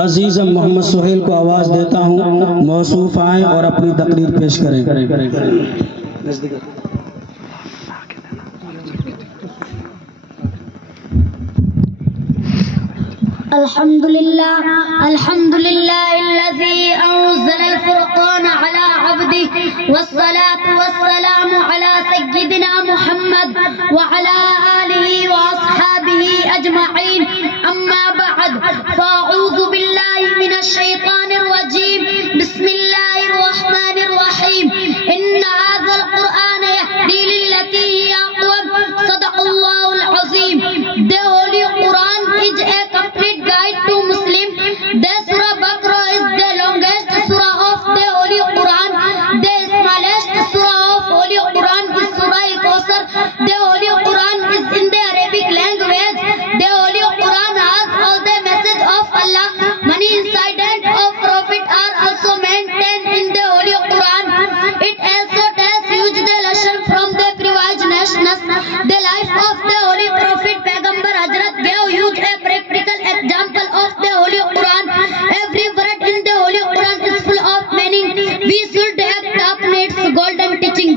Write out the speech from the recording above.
عزیز محمد سہیل کو آواز دیتا ہوں، موصوف آئیں اور اپنی تقریر پیش کریں۔ الحمد لله الذي أنزل الفرقان على عبده والصلاة والسلام على سيدنا محمد وعلى آله وأصحابه أجمعين، أما بعد فأعوذ بالله من الشيطان الرجيم، بسم الله الرحمن الرحيم، إن هذا القرآن يهدي للتي هي أقوم، صدق الله العظيم۔ The Holy Quran is a complete guide to Muslim. The Surah Baqarah is the longest surah of the Holy Quran. The smallest surah of Holy Quran is Surah Al-Kawthar. The Holy Quran is in the Arabic language. The Holy Quran has all the message of Allah. Many incidents of Prophet are also maintained in the Holy Quran. It also tells huge the lesson from the previous nations. The life of the Holy Prophet Paigambar Hazrat gave huge a practical example of the Holy Quran. Every word in the Holy Quran is full of meaning. We should act upon its golden teaching.